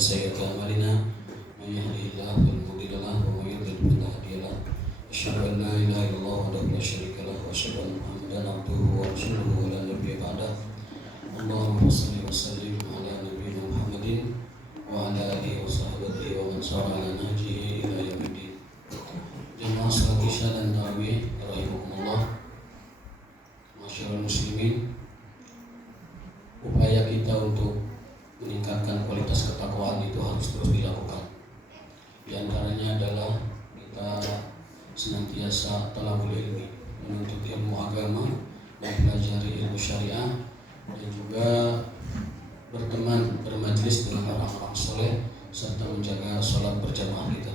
سيئات أعمالنا من يهده الله فلا مضل له ومن يضلل فلا هادي له أشهد أن لا إله إلا الله وحده لا شريك له وأشهد أن محمدا عبده ورسوله ولا نبي بعده اللهم صل وسلم على نبينا محمد وعلى آله وصحبه ومن سار على نهجه إلى يوم الدين. Jemaah salat Isya dan Tarawih rahimakumullah. Masyaallah muslimin, upaya kita untuk meningkatkan kualitas ketakwaan itu harus terus dilakukan. Di antaranya adalah kita senantiasa talabul ilmi, menuntut ilmu agama, mempelajari ilmu syariah, dan juga berteman, bermajlis dengan orang-orang soleh, serta menjaga sholat berjamaah kita.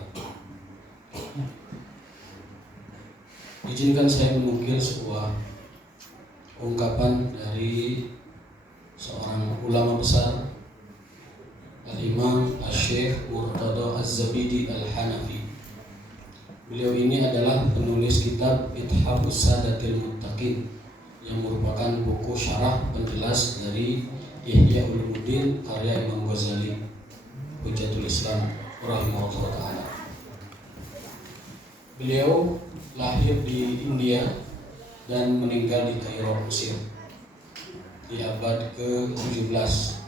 Izinkan saya menukil sebuah ungkapan dari seorang ulama besar, Al-Imam Asy-Syaikh Murtada Az-Zabidi Al-Hanafi. Beliau ini adalah penulis kitab Ithafus Sadatil Muttaqin, yang merupakan buku syarah penjelas dari Ihya Ulumuddin karya Imam Ghazali Hujjatul Islam rahimahullah ta'ala. Beliau lahir di India dan meninggal di Kairo, Mesir di abad ke-17.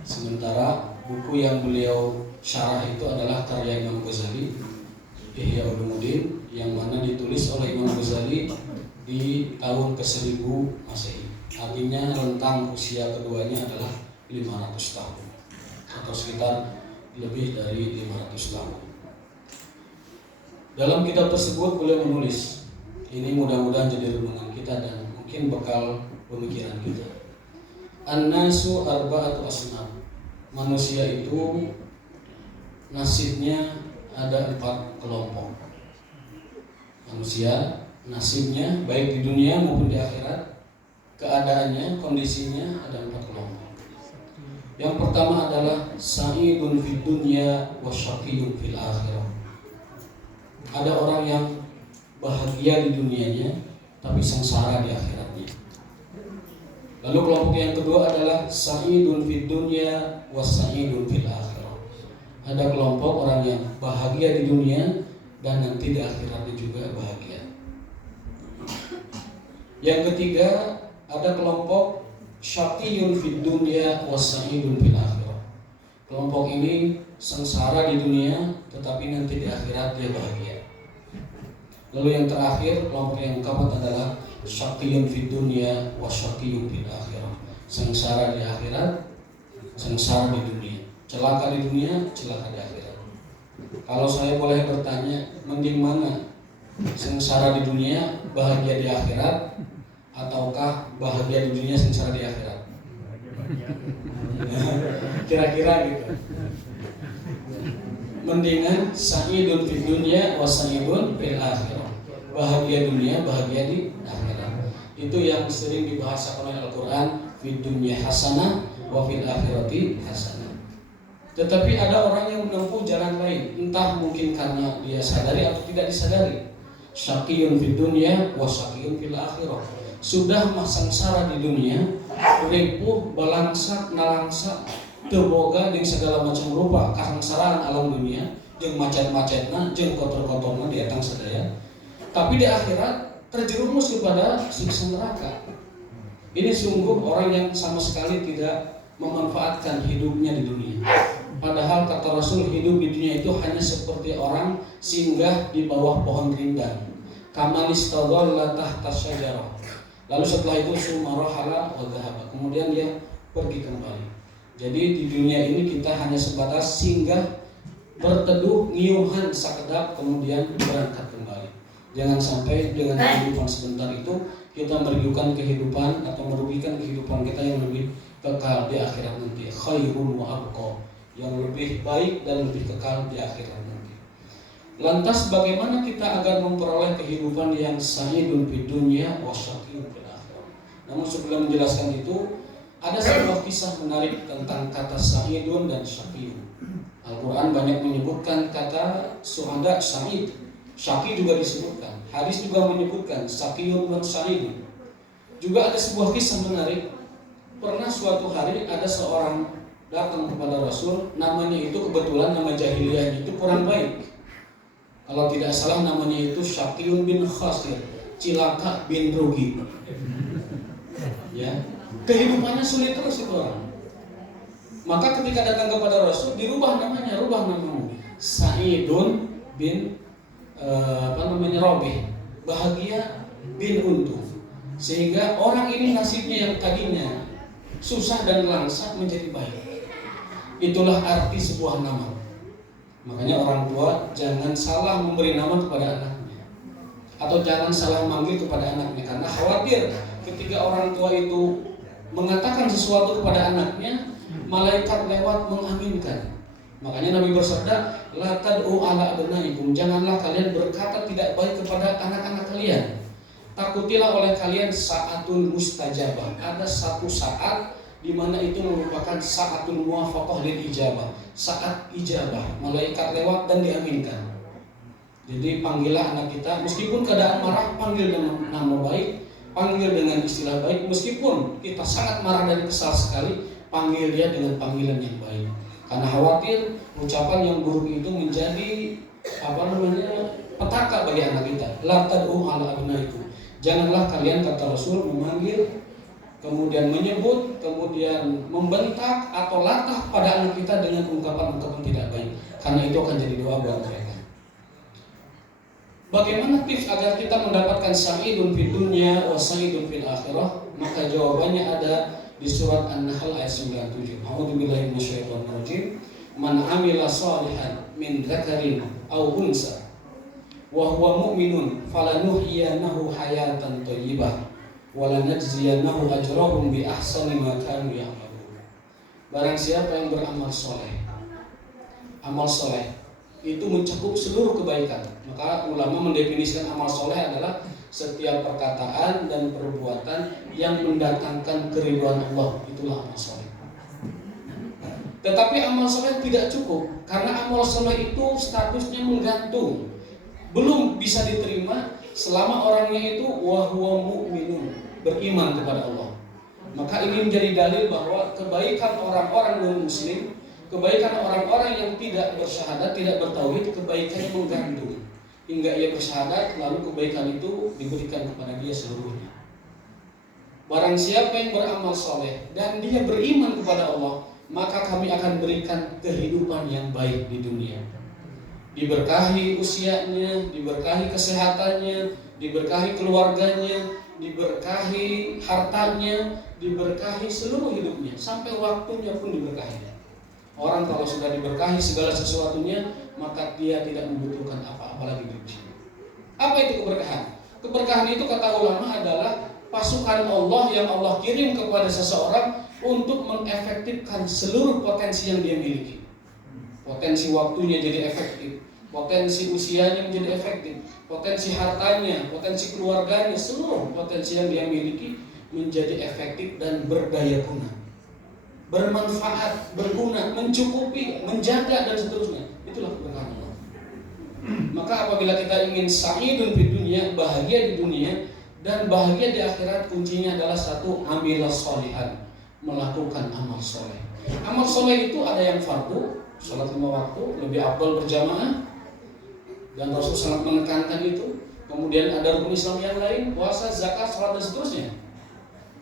Sementara buku yang beliau syarah itu adalah karya Imam Ghazali, Ihya Ulumuddin, yang mana ditulis oleh Imam Ghazali di tahun ke-1000 Masehi. Artinya rentang usia keduanya adalah 500 tahun atau sekitar lebih dari 500 tahun. Dalam kitab tersebut beliau menulis, ini mudah-mudahan jadi renungan kita dan mungkin bekal pemikiran kita. An-nasu arba'atu asnaf. Manusia itu nasibnya ada 4 kelompok. Manusia nasibnya baik di dunia maupun di akhirat, keadaannya, kondisinya ada 4 kelompok. Yang pertama adalah sa'idun fid dunya wa syaqiyyun fil akhirah. Ada orang yang bahagia di dunianya tapi sengsara di akhiratnya. Lalu kelompok yang kedua adalah sa'idun fid dunya wa sa'idun fil akhirah. Ada kelompok orang yang bahagia di dunia dan nanti di akhiratnya juga bahagia. Yang ketiga, ada kelompok syaqiyun fid dunya wa sa'idun fil akhirah. Kelompok ini sengsara di dunia tetapi nanti di akhirat dia bahagia. Lalu yang terakhir, kelompok yang keempat adalah syaqiyun fid dunya wa syaqiyun fil akhirah. Sengsara di akhirat, sengsara di dunia. Celaka di dunia, celaka di akhirat. Kalau saya boleh bertanya, mending mana? Sengsara di dunia, bahagia di akhirat, ataukah bahagia di dunia, sengsara di akhirat? Kira-kira gitu. Mendingan sa'idun fid dunya wa sa'idun fil akhirah. Bahagia dunia, bahagia di akhirat. Itu yang sering dibahasakan oleh Al-Qur'an, fid dunya hasanah wa fil akhirati hasanah. Tetapi ada orang yang menempuh jalan lain, entah mungkin karena dia sadari atau tidak disadari. Syaqiyun fid dunya wa syaqiyun fil akhirah. Sudah sengsara di dunia, ripuh, balangsak, nalangsak, teu boga jeung segala macam rupa kasangsaraan alam dunia, jeung macet-macetna, jeung kotor-kotorna di etang sadaya. Tapi di akhirat terjerumus kepada siksa neraka. Ini sungguh orang yang sama sekali tidak memanfaatkan hidupnya di dunia. Padahal kata Rasul, hidup di dunia itu hanya seperti orang singgah di bawah pohon rindang. Kamanistadalla tahta syajarah. Lalu setelah itu sumarahala wa dhahaba. Kemudian dia pergi kembali. Jadi di dunia ini kita hanya sebatas singgah, berteduh, ngiuhan sakedap, kemudian berangkat kembali. Jangan sampai dengan kehidupan sebentar itu kita merugikan kehidupan atau merugikan kehidupan kita yang lebih kekal di akhirat nanti. Khairun wa abqa, yang lebih baik dan lebih kekal di akhirat nanti. Lantas bagaimana kita agar memperoleh kehidupan yang sa'idun fid dunya wa syaqiyun fil akhirah? Namun sebelum menjelaskan itu, ada sebuah kisah menarik tentang kata sa'idun dan syaqiyun. Al-Quran banyak menyebutkan kata suhada sa'id, syaqi juga disebutkan. Hadis juga menyebutkan syaqiyun dan sa'idun. Juga ada sebuah kisah menarik. Pernah suatu hari ada seorang datang kepada Rasul, namanya itu kebetulan nama jahiliyahnya itu kurang baik. Kalau tidak salah namanya itu Syaqiyun bin Khasir, cilaka bin rugi. Ya, kehidupannya sulit terus itu orang. Maka ketika datang kepada Rasul dirubah namanya, rubah namamu Sa'idun bin Robih, bahagia bin untung. Sehingga orang ini nasibnya yang tadinya susah dan langsa menjadi baik. Itulah arti sebuah nama. Makanya orang tua jangan salah memberi nama kepada anaknya, atau jangan salah manggil kepada anaknya, karena khawatir ketika orang tua itu mengatakan sesuatu kepada anaknya, malaikat lewat mengaminkan. Makanya Nabi bersabda, la tad'u ala abnaikum, janganlah kalian berkata tidak baik kepada anak-anak kalian. Takutilah oleh kalian sa'atul mustajabah, ada satu saat di mana itu merupakan sa'atul muwafaqah lil ijabah, saat ijabah, malaikat lewat dan diaminkan. Jadi panggillah anak kita, meskipun keadaan marah, panggil dengan nama baik, panggil dengan istilah baik. Meskipun kita sangat marah dan kesal sekali, panggil dia dengan panggilan yang baik. Karena khawatir ucapan yang buruk itu menjadi petaka bagi anak kita. La tad'u ala abnaikum, janganlah kalian, kata Rasul, memanggil, kemudian menyebut, kemudian membentak atau latah pada anak kita dengan ungkapan-ungkapan tidak baik, karena itu akan jadi doa buat mereka. Bagaimana tips agar kita mendapatkan sa'idun fid dunya wa sa'idun fil akhirah? Maka jawabannya ada di surat An-Nahl ayat 97. A'udzubillahi minasyaitonir rajim. Man 'amila shalihan min dzakarin aw unsa wa huwa mu'minun falanuhyiyanahu hayatan thayyibah walanajziyannahu ajrahum bi ahsani ma kanu ya'malun. Barang siapa yang beramal soleh, amal soleh itu mencakup seluruh kebaikan. Maka ulama mendefinisikan amal soleh adalah setiap perkataan dan perbuatan yang mendatangkan keridhaan Allah, itulah amal soleh. Tetapi amal soleh tidak cukup, karena amal soleh itu statusnya menggantung, belum bisa diterima selama orangnya itu wahwa mu'minun, beriman kepada Allah. Maka ini menjadi dalil bahwa kebaikan orang-orang non-muslim, kebaikan orang-orang yang tidak bersyahadat, tidak bertauhid, kebaikannya menggantung hingga ia bersyahadat, lalu kebaikan itu diberikan kepada dia seluruhnya. Barang siapa yang beramal soleh dan dia beriman kepada Allah, maka kami akan berikan kehidupan yang baik di dunia. Diberkahi usianya, diberkahi kesehatannya, diberkahi keluarganya, diberkahi hartanya, diberkahi seluruh hidupnya, sampai waktunya pun diberkahi. Orang kalau sudah diberkahi segala sesuatunya, maka dia tidak membutuhkan apa-apa lagi di dunia. Apa itu keberkahan? Keberkahan itu kata ulama adalah pasukan Allah yang Allah kirim kepada seseorang untuk mengefektifkan seluruh potensi yang dia miliki. Potensi waktunya jadi efektif, potensi usianya menjadi efektif, potensi hartanya, potensi keluarganya, seluruh potensi yang dia miliki menjadi efektif dan berdaya guna, bermanfaat, berguna, mencukupi, menjaga dan seterusnya. Itulah keberkahan Allah. Maka apabila kita ingin sa'idun fid dunya, bahagia di dunia dan bahagia di akhirat, kuncinya adalah satu, amilas sholihan, melakukan amal soleh. Amal soleh itu ada yang fardu, sholat 5 waktu, lebih afdal berjamaah, dan Rasul sangat menekankan itu. Kemudian ada rukun Islam yang lain, puasa, zakat, sholat dan seterusnya.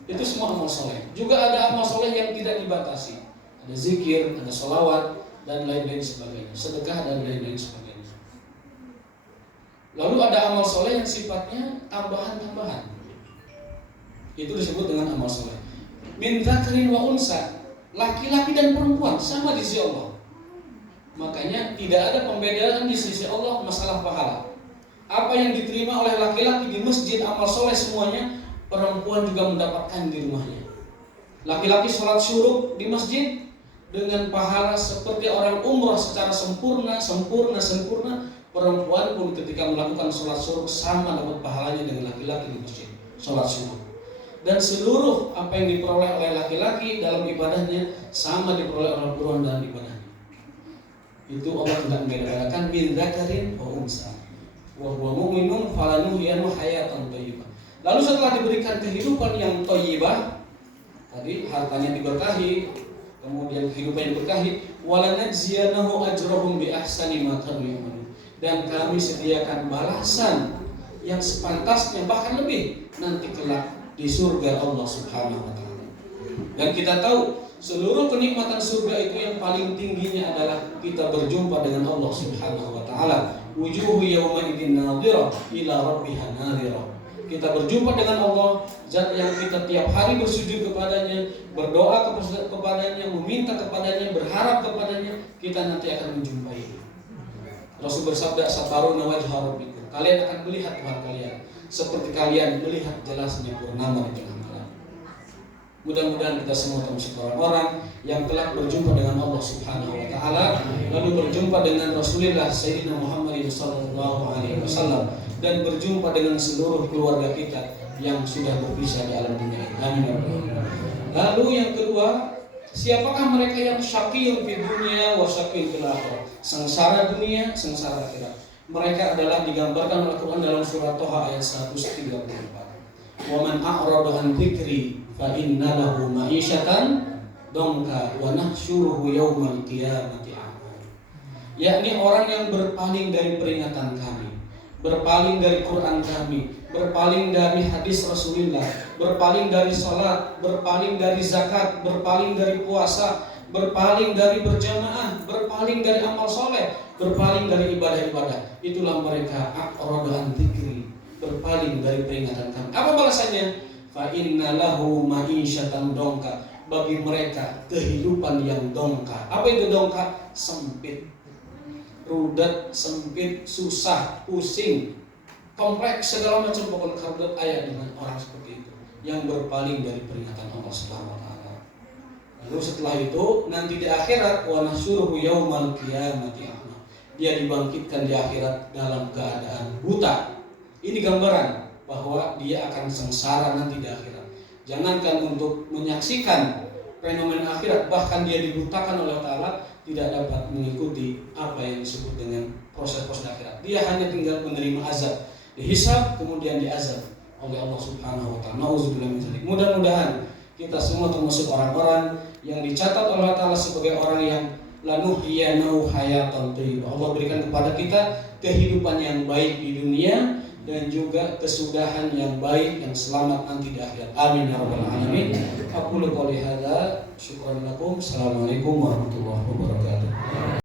Itu semua amal soleh. Juga ada amal soleh yang tidak dibatasi. Ada zikir, ada sholawat dan lain-lain sebagainya, sedekah dan lain-lain sebagainya. Lalu ada amal soleh yang sifatnya tambahan-tambahan. Itu disebut dengan amal soleh. Min dzakarin wa unsa, laki-laki dan perempuan sama di sisi Allah. Makanya tidak ada pembedaan di sisi Allah masalah pahala. Apa yang diterima oleh laki-laki di masjid amal soleh semuanya, perempuan juga mendapatkan di rumahnya. Laki-laki sholat syuruk di masjid dengan pahala seperti orang umrah secara sempurna. Perempuan pun ketika melakukan sholat syuruk sama dapat pahalanya dengan laki-laki di masjid sholat syuruk. Dan seluruh apa yang diperoleh oleh laki-laki dalam ibadahnya sama diperoleh oleh perempuan dalam ibadahnya. Itu Allah tidak membedakan min dzakarin wa unsa wa huwa mu'minun falanuhyiyanahu hayatan thayyibah. Lalu setelah diberikan kehidupan yang thayyibah, tadi hartanya diberkahi, kemudian kehidupan yang berkahi, walanajziyannahum ajrahum bi ahsani ma kanu ya'malun. Dan kami sediakan balasan yang sepantasnya bahkan lebih nanti kelak di surga Allah Subhanahu wa taala. Dan kita tahu seluruh kenikmatan surga itu yang paling tingginya adalah kita berjumpa dengan Allah Subhanahu wa taala. Wujuhu yawma idzin nadhirah ila rabbiha nadhirah. Kita berjumpa dengan Allah, zat yang kita tiap hari bersujud kepadanya, berdoa kepadanya, meminta kepadanya, berharap kepadanya, kita nanti akan menjumpai. Rasul bersabda, "Sataruna wajha rabbikum." Kalian akan melihat Tuhan kalian seperti kalian melihat jelasnya purnama di tengah malam. Mudah-mudahan kita semua termasuk orang-orang yang telah berjumpa dengan Allah Subhanahu wa taala, lalu berjumpa dengan Rasulullah Sayyidina Muhammad sallallahu alaihi wasallam, dan berjumpa dengan seluruh keluarga kita yang sudah berpisah di alam dunia. Amin. Lalu yang kedua, siapakah mereka yang syaqiyun fid dunya wa syaqiyun fil akhirah? Sengsara dunia, sengsara akhirat. Mereka adalah digambarkan oleh Quran dalam surah Thaha ayat 134. Wa man a'rada an dzikri fa inna lahu ma'isyatan dongka wa nahsyuruhu yaumal qiyamati a'ma. Yakni orang yang berpaling dari peringatan kami, berpaling dari Quran kami, berpaling dari hadis Rasulullah, berpaling dari salat, berpaling dari zakat, berpaling dari puasa, berpaling dari berjamaah, berpaling dari amal soleh, berpaling dari ibadah-ibadah. Itulah mereka aqradan dzikri, berpaling dari peringatan kami. Apa balasannya? Fa inna lahu ma'isyatan dongka. Bagi mereka kehidupan yang dongka. Apa itu dongka? Sempit, rudet, sempit, susah, pusing, kompleks, segala macam pokok kardet ayat dengan orang seperti itu yang berpaling dari peringatan Allah Subhanahu wa taala. Lalu setelah itu nanti di akhirat wa nahsyuruhu yaumal qiyamati a'ma. Dia dibangkitkan di akhirat dalam keadaan buta. Ini gambaran bahwa dia akan sengsara nanti di akhirat. Jangankan untuk menyaksikan fenomena akhirat, bahkan dia dibutakan oleh Allah, tidak dapat mengikuti apa yang disebut dengan proses-proses akhirat. Dia hanya tinggal menerima azab, dihisab kemudian diazab oleh Allah Subhanahu wa taala. Nauzubillah min dzalik. Mudah-mudahan kita semua termasuk orang-orang yang dicatat oleh Allah sebagai orang yang lanuhyiyanahu hayatan thayyibah. Allah berikan kepada kita kehidupan yang baik di dunia dan juga kesudahan yang baik yang selamat nanti di akhirat. Amin ya rabbal alamin. Aqulu qouli hadza, syukran lakum. Assalamualaikum warahmatullahi wabarakatuh.